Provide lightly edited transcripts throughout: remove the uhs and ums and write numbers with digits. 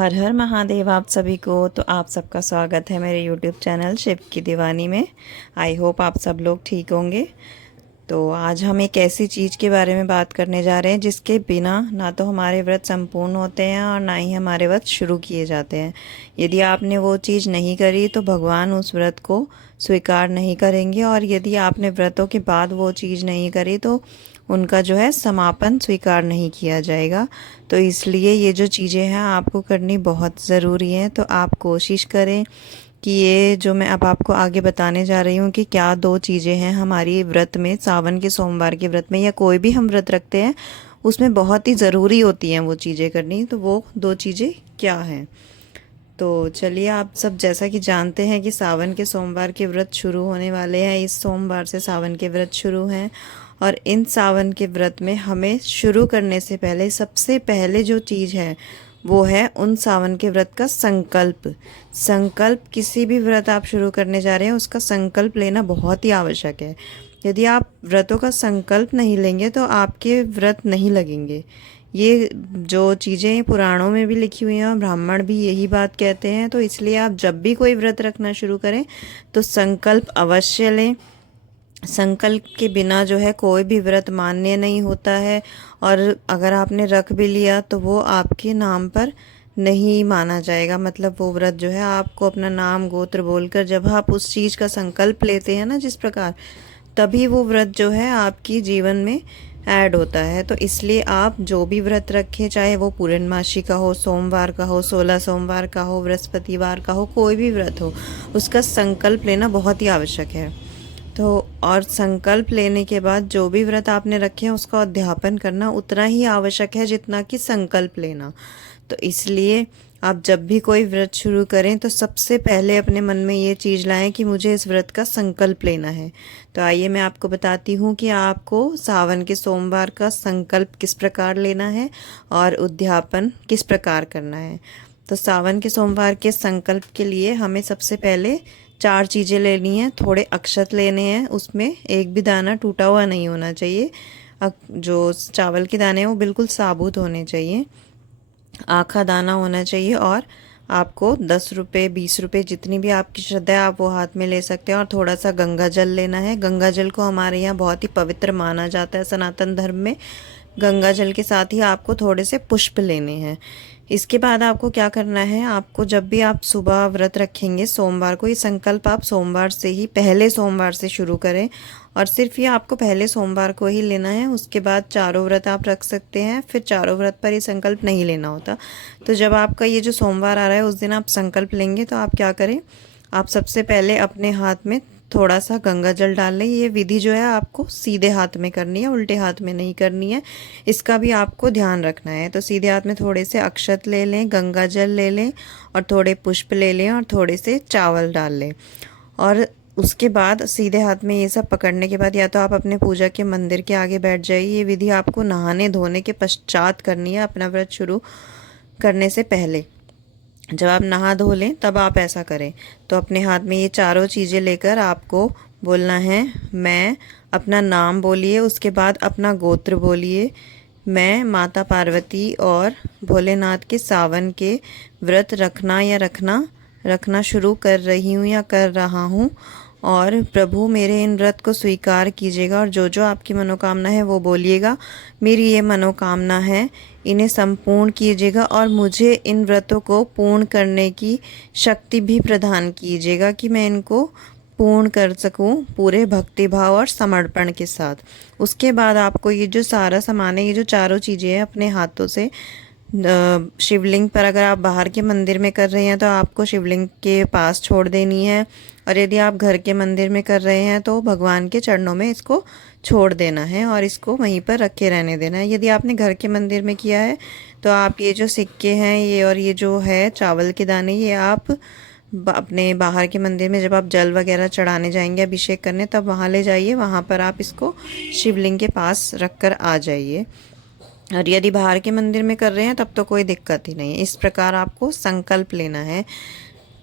हर हर महादेव आप सभी को। तो आप सबका स्वागत है मेरे यूट्यूब चैनल शिव की दीवानी में। आई होप आप सब लोग ठीक होंगे। तो आज हम एक ऐसी चीज़ के बारे में बात करने जा रहे हैं जिसके बिना ना तो हमारे व्रत संपूर्ण होते हैं और ना ही हमारे व्रत शुरू किए जाते हैं। यदि आपने वो चीज़ नहीं करी तो भगवान उस व्रत को स्वीकार नहीं करेंगे, और यदि आपने व्रतों के बाद वो चीज़ नहीं करी तो उनका जो है समापन स्वीकार नहीं किया जाएगा। तो इसलिए ये जो चीज़ें हैं आपको करनी बहुत ज़रूरी है। तो आप कोशिश करें कि ये जो मैं अब आपको आगे बताने जा रही हूँ कि क्या दो चीज़ें हैं हमारी व्रत में, सावन के सोमवार के व्रत में या कोई भी हम व्रत रखते हैं उसमें बहुत ही ज़रूरी होती हैं वो चीज़ें करनी। तो वो दो चीज़ें क्या हैं? तो चलिए, आप सब जैसा कि जानते हैं कि सावन के सोमवार के व्रत शुरू होने वाले हैं। इस सोमवार से सावन के व्रत शुरू हैं, और इन सावन के व्रत में हमें शुरू करने से पहले सबसे पहले जो चीज़ है वो है उन सावन के व्रत का संकल्प। संकल्प, किसी भी व्रत आप शुरू करने जा रहे हैं उसका संकल्प लेना बहुत ही आवश्यक है। यदि आप व्रतों का संकल्प नहीं लेंगे तो आपके व्रत नहीं लगेंगे। ये जो चीज़ें पुराणों में भी लिखी हुई हैं और ब्राह्मण भी यही बात कहते हैं। तो इसलिए आप जब भी कोई व्रत रखना शुरू करें तो संकल्प अवश्य लें। संकल्प के बिना जो है कोई भी व्रत मान्य नहीं होता है, और अगर आपने रख भी लिया तो वो आपके नाम पर नहीं माना जाएगा। मतलब वो व्रत जो है आपको अपना नाम गोत्र बोलकर, जब आप उस चीज़ का संकल्प लेते हैं ना जिस प्रकार, तभी वो व्रत जो है आपकी जीवन में ऐड होता है। तो इसलिए आप जो भी व्रत रखें, चाहे वो पूर्णमासी का हो, सोमवार का हो, 16 सोमवार का हो, बृहस्पतिवार का हो, कोई भी व्रत हो, उसका संकल्प लेना बहुत ही आवश्यक है। तो और संकल्प लेने के बाद जो भी व्रत आपने रखे हैं उसका अध्यापन करना उतना ही आवश्यक है जितना कि संकल्प लेना। तो इसलिए आप जब भी कोई व्रत शुरू करें तो सबसे पहले अपने मन में ये चीज़ लाएं कि मुझे इस व्रत का संकल्प लेना है। तो आइए मैं आपको बताती हूँ कि आपको सावन के सोमवार का संकल्प किस प्रकार लेना है और उद्यापन किस प्रकार करना है। तो सावन के सोमवार के संकल्प के लिए हमें सबसे पहले 4 चीज़ें लेनी है। थोड़े अक्षत लेने हैं, उसमें एक भी दाना टूटा हुआ नहीं होना चाहिए। जो चावल के दाने हैं वो बिल्कुल साबुत होने चाहिए। आखा दाना होना चाहिए, और आपको 10 रुपये 20 रुपये जितनी भी आपकी श्रद्धा है आप वो हाथ में ले सकते हैं। और थोड़ा सा गंगा जल लेना है। गंगा जल को हमारे यहाँ बहुत ही पवित्र माना जाता है सनातन धर्म में। गंगा जल के साथ ही आपको थोड़े से पुष्प लेने हैं। इसके बाद आपको क्या करना है, आपको जब भी आप सुबह व्रत रखेंगे सोमवार को, ये संकल्प आप सोमवार से ही, पहले सोमवार से शुरू करें, और सिर्फ ये आपको पहले सोमवार को ही लेना है। उसके बाद चारों व्रत आप रख सकते हैं, फिर चारों व्रत पर ये संकल्प नहीं लेना होता। तो जब आपका ये जो सोमवार आ रहा है उस दिन आप संकल्प लेंगे तो आप क्या करें, आप सबसे पहले अपने हाथ में थोड़ा सा गंगा जल डाल लें। ये विधि जो है आपको सीधे हाथ में करनी है, उल्टे हाथ में नहीं करनी है। इसका भी आपको ध्यान रखना है। तो सीधे हाथ में थोड़े से अक्षत ले लें, गंगा जल ले लें, और थोड़े पुष्प ले लें, और थोड़े से चावल डाल लें। और उसके बाद सीधे हाथ में ये सब पकड़ने के बाद या तो आप अपने पूजा के मंदिर के आगे बैठ जाइए। ये विधि आपको नहाने धोने के पश्चात करनी है, अपना व्रत शुरू करने से पहले। जब आप नहा धो लें तब आप ऐसा करें। तो अपने हाथ में ये चारों चीज़ें लेकर आपको बोलना है, मैं, अपना नाम बोलिए, उसके बाद अपना गोत्र बोलिए। मैं माता पार्वती और भोलेनाथ के सावन के व्रत रखना शुरू कर रही हूँ या कर रहा हूँ, और प्रभु मेरे इन व्रत को स्वीकार कीजिएगा, और जो जो आपकी मनोकामना है वो बोलिएगा। मेरी ये मनोकामना है, इन्हें संपूर्ण कीजिएगा, और मुझे इन व्रतों को पूर्ण करने की शक्ति भी प्रदान कीजिएगा कि मैं इनको पूर्ण कर सकूं पूरे भक्ति भाव और समर्पण के साथ। उसके बाद आपको ये जो सारा सामान है, ये जो चारों चीज़ें हैं, अपने हाथों से शिवलिंग पर, अगर आप बाहर के मंदिर में कर रहे हैं तो आपको शिवलिंग के पास छोड़ देनी है, और यदि आप घर के मंदिर में कर रहे हैं तो भगवान के चरणों में इसको छोड़ देना है और इसको वहीं पर रखे रहने देना है। यदि आपने घर के मंदिर में किया है तो आप ये जो सिक्के हैं ये, और ये जो है चावल के दाने, ये आप अपने बाहर के मंदिर में जब आप जल वगैरह चढ़ाने जाएंगे अभिषेक करने, तब वहाँ ले जाइए, वहाँ पर आप इसको शिवलिंग के पास रख कर आ जाइए। और यदि बाहर के मंदिर में कर रहे हैं तब तो कोई दिक्कत ही नहीं है। इस प्रकार आपको संकल्प लेना है।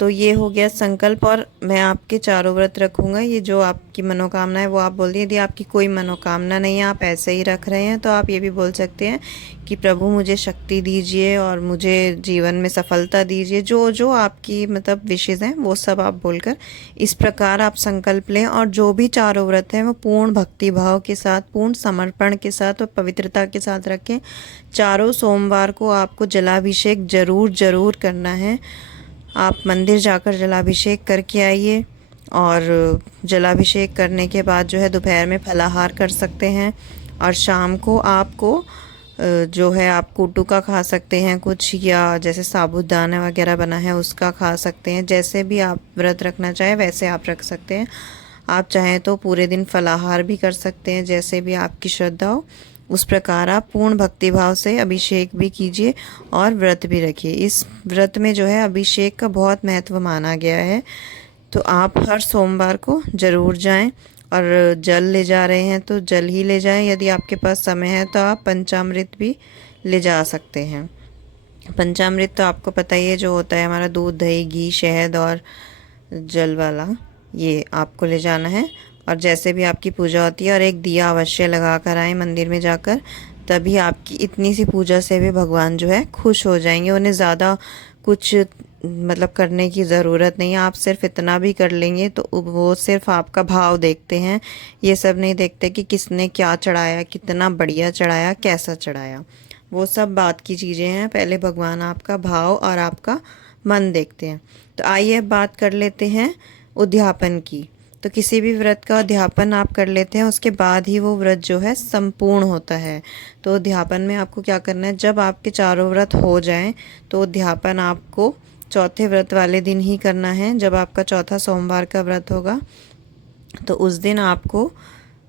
तो ये हो गया संकल्प। और मैं आपके चारों व्रत रखूँगा। ये जो आपकी मनोकामना है वो आप बोल दिए। यदि आपकी कोई मनोकामना नहीं है, आप ऐसे ही रख रहे हैं, तो आप ये भी बोल सकते हैं कि प्रभु मुझे शक्ति दीजिए और मुझे जीवन में सफलता दीजिए। जो जो आपकी मतलब विशेष हैं वो सब आप बोलकर इस प्रकार आप संकल्प लें। और जो भी चारों व्रत हैं वो पूर्ण भक्ति भाव के साथ, पूर्ण समर्पण के साथ और पवित्रता के साथ रखें। चारों सोमवार को आपको जलाभिषेक ज़रूर ज़रूर करना है। आप मंदिर जाकर जलाभिषेक करके आइए। और जलाभिषेक करने के बाद जो है दोपहर में फलाहार कर सकते हैं। और शाम को आपको जो है आप कुटू का खा सकते हैं कुछ, या जैसे साबूदाना वगैरह बना है उसका खा सकते हैं। जैसे भी आप व्रत रखना चाहें वैसे आप रख सकते हैं। आप चाहें तो पूरे दिन फलाहार भी कर सकते हैं, जैसे भी आपकी श्रद्धा हो उस प्रकार आप पूर्ण भक्तिभाव से अभिषेक भी कीजिए और व्रत भी रखिए। इस व्रत में जो है अभिषेक का बहुत महत्व माना गया है। तो आप हर सोमवार को ज़रूर जाएं। और जल ले जा रहे हैं तो जल ही ले जाएं। यदि आपके पास समय है तो आप पंचामृत भी ले जा सकते हैं। पंचामृत तो आपको पता ही है, जो होता है हमारा दूध दही घी शहद और जल वाला, ये आपको ले जाना है। और जैसे भी आपकी पूजा होती है, और एक दिया अवश्य लगा कर आए मंदिर में जाकर, तभी आपकी इतनी सी पूजा से भी भगवान जो है खुश हो जाएंगे। उन्हें ज़्यादा कुछ मतलब करने की ज़रूरत नहीं है। आप सिर्फ इतना भी कर लेंगे तो वो सिर्फ आपका भाव देखते हैं। ये सब नहीं देखते कि किसने क्या चढ़ाया, कितना बढ़िया चढ़ाया, कैसा चढ़ाया। वो सब बात की चीज़ें हैं। पहले भगवान आपका भाव और आपका मन देखते हैं। तो आइए अब बात कर लेते हैं उद्यापन की। तो किसी भी व्रत का अध्यापन आप कर लेते हैं, उसके बाद ही वो व्रत जो है संपूर्ण होता है। तो अध्यापन में आपको क्या करना है, जब आपके चारों व्रत हो जाएं तो अध्यापन आपको चौथे व्रत वाले दिन ही करना है। जब आपका चौथा सोमवार का व्रत होगा तो उस दिन आपको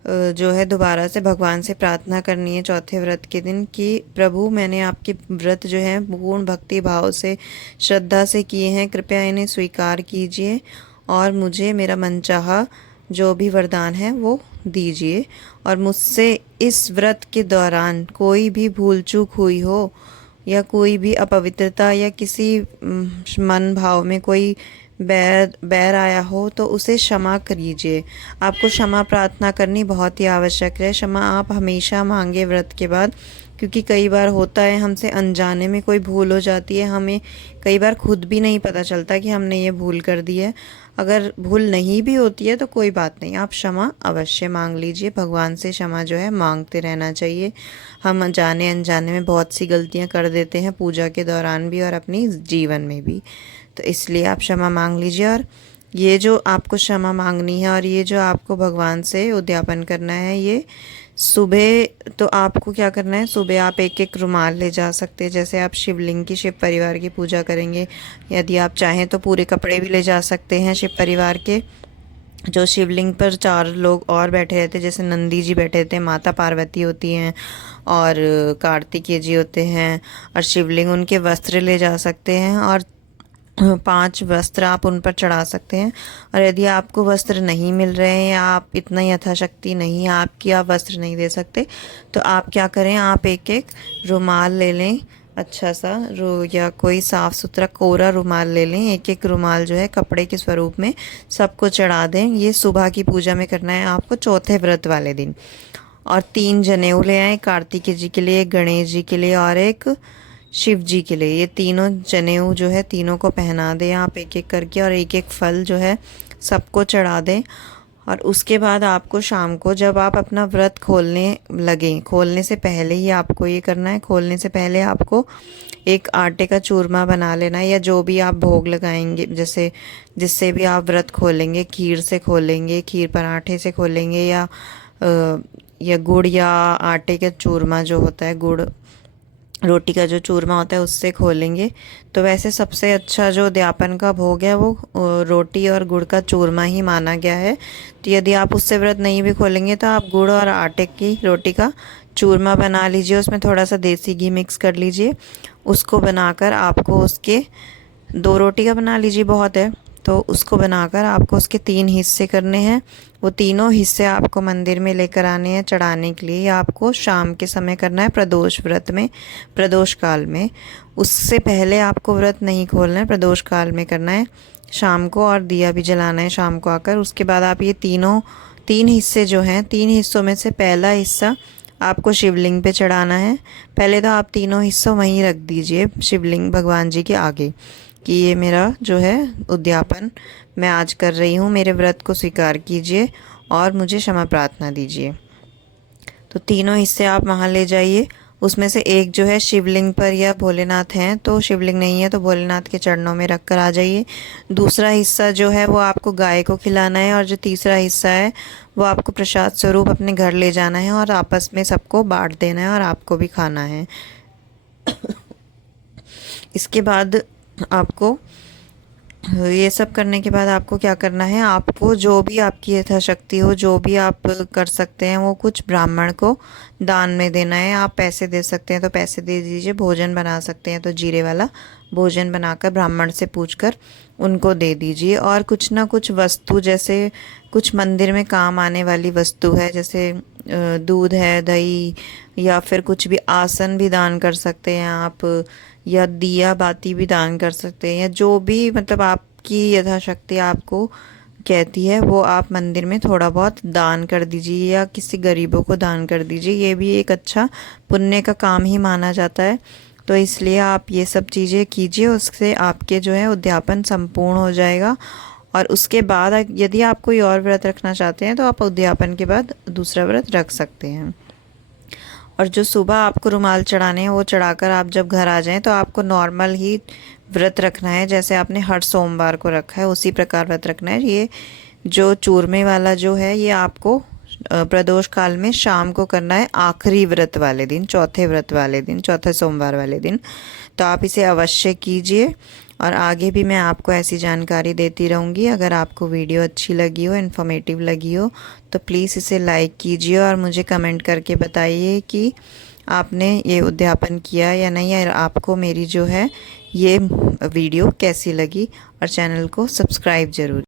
जो है दोबारा से भगवान से प्रार्थना करनी है चौथे व्रत के दिन कि प्रभु मैंने आपके व्रत जो है पूर्ण भक्ति भाव से श्रद्धा से किए हैं, कृपया इन्हें स्वीकार कीजिए और मुझे मेरा मनचाहा जो भी वरदान है वो दीजिए। और मुझसे इस व्रत के दौरान कोई भी भूल चूक हुई हो या कोई भी अपवित्रता या किसी मन भाव में कोई बैर आया हो तो उसे क्षमा कीजिए। आपको क्षमा प्रार्थना करनी बहुत ही आवश्यक है। क्षमा आप हमेशा मांगे व्रत के बाद, क्योंकि कई बार होता है हमसे अनजाने में कोई भूल हो जाती है। हमें कई बार खुद भी नहीं पता चलता कि हमने ये भूल कर दी है। अगर भूल नहीं भी होती है तो कोई बात नहीं, आप क्षमा अवश्य मांग लीजिए। भगवान से क्षमा जो है मांगते रहना चाहिए। हम जाने अनजाने में बहुत सी गलतियां कर देते हैं, पूजा के दौरान भी और अपनी जीवन में भी। तो इसलिए आप क्षमा मांग लीजिए। और ये जो आपको क्षमा मांगनी है और ये जो आपको भगवान से उद्यापन करना है, ये सुबह तो आपको क्या करना है, सुबह आप एक एक रुमाल ले जा सकते हैं। जैसे आप शिवलिंग की, शिव परिवार की पूजा करेंगे, यदि आप चाहें तो पूरे कपड़े भी ले जा सकते हैं शिव परिवार के। जो शिवलिंग पर 4 लोग और बैठे रहते, जैसे नंदी जी बैठे रहते हैं, माता पार्वती होती हैं और कार्तिकेय जी होते हैं। और शिवलिंग, उनके वस्त्र ले जा सकते हैं और 5 वस्त्र आप उन पर चढ़ा सकते हैं। और यदि आपको वस्त्र नहीं मिल रहे हैं या आप इतना यथाशक्ति नहीं है आपकी, आप वस्त्र नहीं दे सकते, तो आप क्या करें, आप एक एक रुमाल ले लें, अच्छा सा या कोई साफ़ सुथरा कोरा रुमाल ले लें। एक एक रुमाल जो है कपड़े के स्वरूप में सबको चढ़ा दें। ये सुबह की पूजा में करना है आपको चौथे व्रत वाले दिन। और 3 जनेऊ ले आए, कार्तिकेय जी के लिए, गणेश जी के लिए और एक शिव जी के लिए। ये तीनों जनेऊ जो है तीनों को पहना दें आप एक एक करके, और एक एक फल जो है सबको चढ़ा दें। और उसके बाद आपको शाम को जब आप अपना व्रत खोलने लगें, खोलने से पहले ही आपको ये करना है, खोलने से पहले आपको एक आटे का चूरमा बना लेना है, या जो भी आप भोग लगाएंगे, जैसे जिससे भी आप व्रत खोलेंगे, खीर से खोलेंगे, खीर पराठे से खोलेंगे, या गुड़ या आटे का चूरमा जो होता है, गुड़ रोटी का जो चूरमा होता है उससे खोलेंगे। तो वैसे सबसे अच्छा जो उद्यापन का भोग है वो रोटी और गुड़ का चूरमा ही माना गया है। तो यदि आप उससे व्रत नहीं भी खोलेंगे तो आप गुड़ और आटे की रोटी का चूरमा बना लीजिए, उसमें थोड़ा सा देसी घी मिक्स कर लीजिए। उसको बनाकर आपको उसके 2 रोटी का बना लीजिए, बहुत है, तो उसको बनाकर आपको उसके 3 हिस्से करने हैं। वो तीनों हिस्से आपको मंदिर में लेकर आने हैं चढ़ाने के लिए। आपको शाम के समय करना है, प्रदोष व्रत में, प्रदोष काल में। उससे पहले आपको व्रत नहीं खोलना है, प्रदोष काल में करना है। शाम को, और दिया भी जलाना है शाम को आकर। उसके बाद आप ये तीन हिस्से जो हैं, 3 हिस्सों में से पहला हिस्सा आपको शिवलिंग पे चढ़ाना है। पहले तो आप तीनों हिस्सों वहीं रख दीजिए शिवलिंग भगवान जी के आगे, कि ये मेरा जो है उद्यापन मैं आज कर रही हूँ, मेरे व्रत को स्वीकार कीजिए और मुझे क्षमा प्रार्थना दीजिए। तो तीनों हिस्से आप वहाँ ले जाइए। उसमें से एक जो है शिवलिंग पर या भोलेनाथ हैं तो शिवलिंग नहीं है तो भोलेनाथ के चरणों में रख कर आ जाइए। दूसरा हिस्सा जो है वो आपको गाय को खिलाना है, और जो तीसरा हिस्सा है वो आपको प्रसाद स्वरूप अपने घर ले जाना है और आपस में सबको बांट देना है और आपको भी खाना है। इसके बाद आपको ये सब करने के बाद आपको क्या करना है, आपको जो भी आपकी यथाशक्ति हो, जो भी आप कर सकते हैं वो कुछ ब्राह्मण को दान में देना है। आप पैसे दे सकते हैं तो पैसे दे दीजिए, भोजन बना सकते हैं तो जीरे वाला भोजन बनाकर ब्राह्मण से पूछकर उनको दे दीजिए। और कुछ ना कुछ वस्तु, जैसे कुछ मंदिर में काम आने वाली वस्तु है, जैसे दूध है, दही, या फिर कुछ भी आसन भी दान कर सकते हैं आप, या दिया बाती भी दान कर सकते हैं, या जो भी मतलब आपकी यथाशक्ति आपको कहती है वो आप मंदिर में थोड़ा बहुत दान कर दीजिए या किसी गरीबों को दान कर दीजिए। ये भी एक अच्छा पुण्य का काम ही माना जाता है। तो इसलिए आप ये सब चीज़ें कीजिए, उससे आपके जो है उद्यापन संपूर्ण हो जाएगा। और उसके बाद यदि आप कोई और व्रत रखना चाहते हैं तो आप उद्यापन के बाद दूसरा व्रत रख सकते हैं। और जो सुबह आपको रुमाल चढ़ाने हैं वो चढ़ाकर आप जब घर आ जाएं तो आपको नॉर्मल ही व्रत रखना है, जैसे आपने हर सोमवार को रखा है उसी प्रकार व्रत रखना है। ये जो चूरमे वाला जो है ये आपको प्रदोष काल में शाम को करना है, आखिरी व्रत वाले दिन, चौथे व्रत वाले दिन, चौथे सोमवार वाले दिन। तो आप इसे अवश्य कीजिए और आगे भी मैं आपको ऐसी जानकारी देती रहूँगी। अगर आपको वीडियो अच्छी लगी हो, इन्फॉर्मेटिव लगी हो तो प्लीज़ इसे लाइक कीजिए और मुझे कमेंट करके बताइए कि आपने ये उद्यापन किया या नहीं, और आपको मेरी जो है ये वीडियो कैसी लगी, और चैनल को सब्सक्राइब ज़रूर।